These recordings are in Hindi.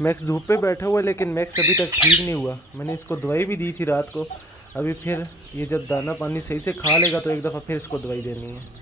मैक्स धूप पे बैठा हुआ है, लेकिन मैक्स अभी तक ठीक नहीं हुआ। मैंने इसको दवाई भी दी थी रात को। अभी फिर ये जब दाना पानी सही से खा लेगा तो एक दफ़ा फिर इसको दवाई देनी है।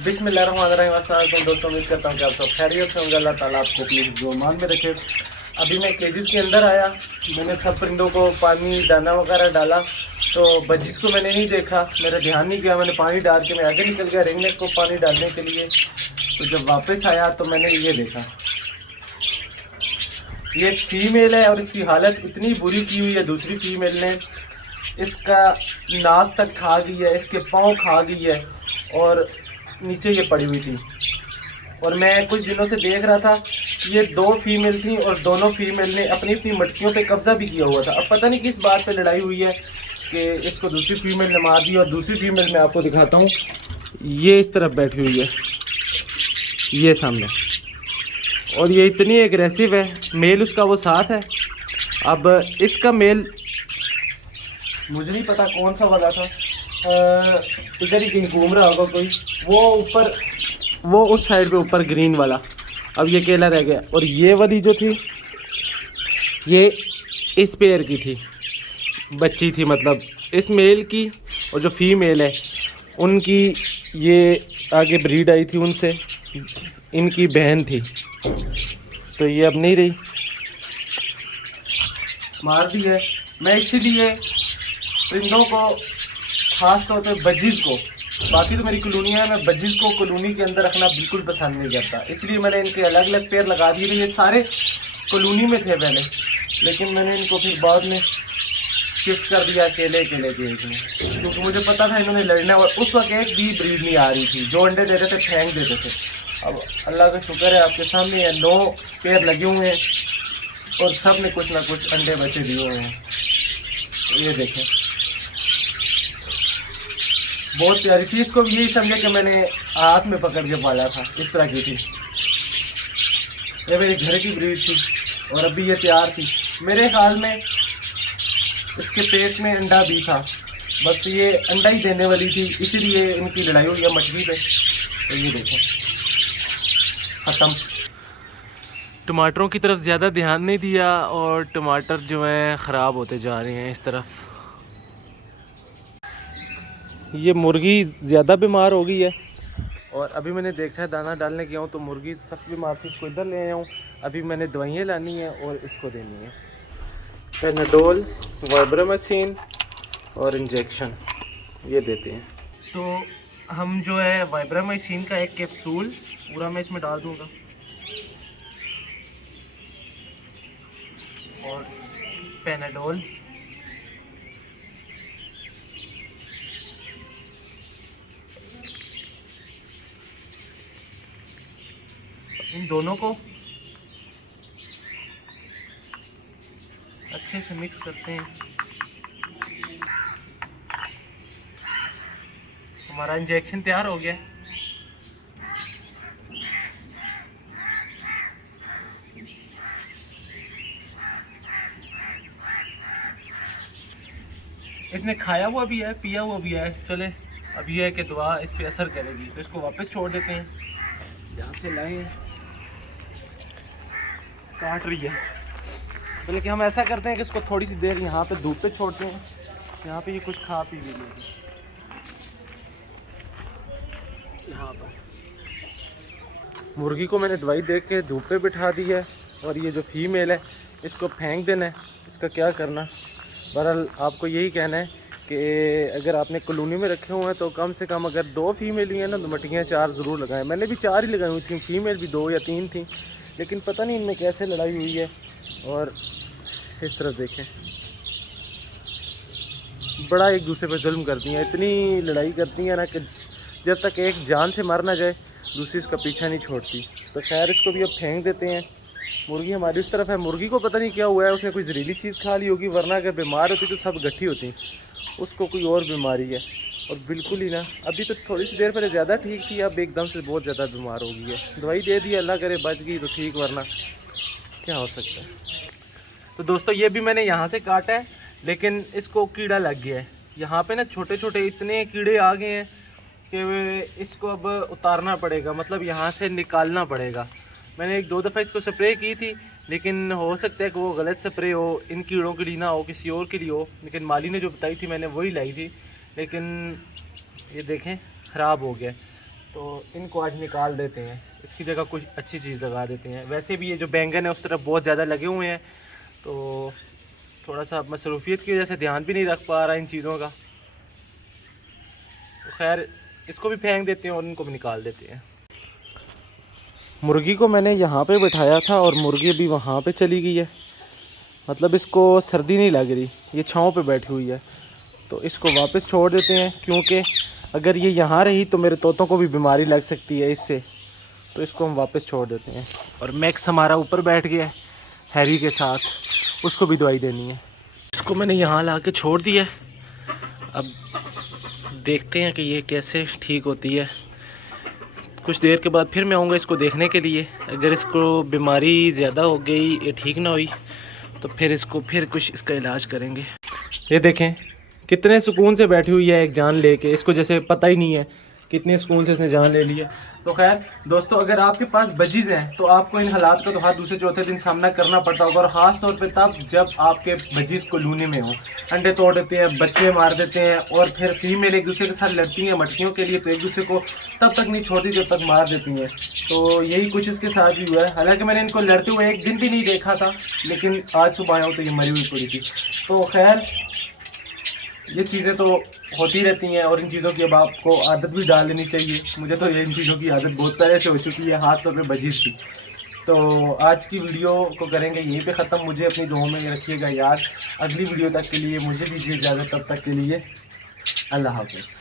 बिस्मिल्लाहिर्रहमानिर्रहीम। अस्सलाम वालेकुम दोस्तों, उम्मीद करता हूँ कि आप सब खैरियत से होंगे। अल्लाह ताला आपको अपनी ज़ुबान में रखे। अभी मैं केजेस के अंदर आया, मैंने सब परिंदों को पानी दाना वगैरह डाला, तो बजिस को मैंने नहीं देखा, मेरा ध्यान नहीं गया। मैंने पानी डाल के मैं आगे निकल गया रिंगनेक को पानी डालने के लिए। तो जब वापस आया तो मैंने ये देखा, ये एक फीमेल है और इसकी हालत इतनी बुरी की हुई है दूसरी फीमेल ने। इसका नाक तक खा गई है, इसके पाँव खा गई है और नीचे ये पड़ी हुई थी। और मैं कुछ दिनों से देख रहा था कि ये दो फीमेल थी और दोनों फीमेल ने अपनी अपनी मटकियों पे कब्जा भी किया हुआ था। अब पता नहीं किस बात पे लड़ाई हुई है कि इसको दूसरी फीमेल ने मार दी। और दूसरी फीमेल मैं आपको दिखाता हूँ, ये इस तरफ बैठी हुई है, ये सामने, और ये इतनी एग्रेसिव है। मेल उसका वो साथ है। अब इसका मेल मुझे नहीं पता कौन सा वाला था, इधर ही कहीं घूम रहा होगा कोई, वो ऊपर, वो उस साइड पे ऊपर ग्रीन वाला। अब ये अकेला रह गया। और ये वाली जो थी ये इस पेयर की थी, बच्ची थी, मतलब इस मेल की। और जो फीमेल है उनकी ये आगे ब्रीड आई थी, उनसे इनकी बहन थी। तो ये अब नहीं रही, मार दी है। मैं इसीलिए परिंदों को, ख़ास तौर पे बजिस को, बाकी तो मेरी कॉलोनी है, मैं बजिस को कॉलोनी के अंदर रखना बिल्कुल पसंद नहीं करता। इसलिए मैंने इनके अलग अलग पेड़ लगा दिए थे। ये सारे कॉलोनी में थे पहले, लेकिन मैंने इनको फिर बाद में शिफ्ट कर दिया अकेले अकेले के एक में, क्योंकि मुझे पता था इन्होंने लड़ना। और उस वक्त एक भी ब्रीड नहीं आ रही थी, जो अंडे देते थे फेंक देते थे। अब अल्लाह का शुक्र है, आपके सामने है 9 पेड़ लगे हुए हैं और सब में कुछ ना कुछ अंडे बचे दिए हुए हैं। ये देखें, बहुत प्यारी थी। इसको भी यही समझे कि मैंने हाथ में पकड़ के पाला था, इस तरह की थी। ये मेरे घर की ब्रीड थी और अभी ये तैयार थी। मेरे ख्याल में इसके पेट में अंडा भी था, बस ये अंडा ही देने वाली थी, इसीलिए इनकी लड़ाई हुई है मछली पे। तो ये देखो, ख़त्म। टमाटरों की तरफ ज़्यादा ध्यान नहीं दिया और टमाटर जो हैं ख़राब होते जा रहे हैं। इस तरफ ये मुर्गी ज़्यादा बीमार हो गई है और अभी मैंने देखा है दाना डालने गया हूँ तो मुर्गी सख्त बीमार थी। इसको इधर ले आया हूँ। अभी मैंने दवाइयाँ लानी है और इसको देनी है, पेनाडोल, वाइब्रामाइसिन और इंजेक्शन, ये देते हैं। तो हम जो है वाइब्रामाइसिन का एक कैप्सूल पूरा मैं इसमें डाल दूँगा और पेनाडोल, इन दोनों को अच्छे से मिक्स करते हैं। हमारा इंजेक्शन तैयार हो गया। इसने खाया हुआ भी है, पिया हुआ भी है। चले, अब ये है कि दवा इस पे असर करेगी, तो इसको वापस छोड़ देते हैं। यहाँ से लाए हैं, काट रही है, तो लेकिन हम ऐसा करते हैं कि इसको थोड़ी सी देर यहाँ पे धूप पे छोड़ते हैं। यहाँ पे ये कुछ खा पी भी लेगी। यहाँ पर मुर्गी को मैंने दवाई दे के धूप पे बिठा दी है और ये जो फीमेल है इसको फेंक देना है। इसका क्या करना, बहरहाल आपको यही कहना है कि अगर आपने कॉलोनी में रखे हुए हैं तो कम से कम अगर 2 फीमेल ही हैं ना तो मटकियाँ 4 ज़रूर लगाएं। मैंने भी 4 ही लगाई हुई थी, फीमेल भी 2 या 3 थी, लेकिन पता नहीं इनमें कैसे लड़ाई हुई है। और इस तरफ देखें, बड़ा एक दूसरे पे जुल्म करती हैं, इतनी लड़ाई करती हैं ना कि जब तक एक जान से मर ना जाए दूसरी इसका पीछा नहीं छोड़ती। तो खैर इसको भी अब फेंक देते हैं मुर्गी हमारी उस तरफ है। मुर्गी को पता नहीं क्या हुआ है, उसने कोई जहरीली चीज़ खा ली होगी, वरना अगर बीमार होती तो सब गट्ठी होती। उसको कोई और बीमारी है और बिल्कुल ही ना, अभी तो थोड़ी सी देर पहले ज़्यादा ठीक थी, अब एकदम से बहुत ज़्यादा बीमार हो गई है। दवाई दे दी, अल्लाह करे बच गई तो ठीक, वरना क्या हो सकता है। तो दोस्तों ये भी मैंने यहाँ से काटा है, लेकिन इसको कीड़ा लग गया है। यहाँ पे ना छोटे छोटे इतने कीड़े आ गए हैं कि इसको अब उतारना पड़ेगा, मतलब यहाँ से निकालना पड़ेगा। मैंने 1-2 दफ़ा इसको स्प्रे की थी, लेकिन हो सकता है कि वो गलत स्प्रे हो, इन कीड़ों के लिए ना हो, किसी और के लिए हो। लेकिन माली ने जो बताई थी मैंने वही लाई थी, लेकिन ये देखें ख़राब हो गया। तो इनको आज निकाल देते हैं, इसकी जगह कुछ अच्छी चीज़ लगा देते हैं। वैसे भी ये जो बैंगन है उस तरफ बहुत ज़्यादा लगे हुए हैं, तो थोड़ा सा मसरूफियत की वजह से ध्यान भी नहीं रख पा रहा इन चीज़ों का। तो खैर इसको भी फेंक देते हैं और इनको भी निकाल देते हैं। मुर्गी को मैंने यहाँ पे बिठाया था और मुर्गी अभी वहाँ पे चली गई है, मतलब इसको सर्दी नहीं लग रही, ये छाँव पे बैठी हुई है। तो इसको वापस छोड़ देते हैं, क्योंकि अगर ये यहाँ रही तो मेरे तोतों को भी बीमारी लग सकती है इससे। तो इसको हम वापस छोड़ देते हैं। और मैक्स हमारा ऊपर बैठ गया है हैरी के साथ, उसको भी दवाई देनी है। इसको मैंने यहाँ ला के छोड़ दिया है, अब देखते हैं कि ये कैसे ठीक होती है। कुछ देर के बाद फिर मैं आऊँगा इसको देखने के लिए। अगर इसको बीमारी ज़्यादा हो गई, ये ठीक ना हुई, तो फिर इसको फिर कुछ इसका इलाज करेंगे। ये देखें कितने सुकून से बैठी हुई है एक जान लेके, इसको जैसे पता ही नहीं है कितने सुकून से इसने जान ले लिया। तो खैर दोस्तों, अगर आपके पास बजीज़ हैं तो आपको इन हालात का तो हर दूसरे चौथे दिन सामना करना पड़ता होगा, और ख़ास तौर पे तब जब आपके बजीज़ को लूने में हो। अंडे तोड़ देते हैं, बच्चे मार देते हैं, और फिर फीमेल एक दूसरे के साथ लड़ती हैं मटकियों के लिए, तो एक दूसरे को तब तक नहीं छोड़ती जब तक मार देती हैं। तो यही कुछ इसके साथ भी हुआ है। हालांकि मैंने इनको लड़ते हुए एक दिन भी नहीं देखा था, लेकिन आज सुबह आया हूँ तो ये मरी हुई पड़ी थी। तो खैर ये चीज़ें तो होती रहती हैं, और इन चीज़ों की अब आपको आदत भी डाल लेनी चाहिए। मुझे तो ये इन चीज़ों की आदत बहुत पहले से हो चुकी है, ख़ास तौर पे बजीज़ की। तो आज की वीडियो को करेंगे यहीं पे ख़त्म। मुझे अपनी दुआओं में रखिएगा याद। अगली वीडियो तक के लिए मुझे दीजिए इजाज़त, तब तक के लिए अल्लाह हाफ़िज़।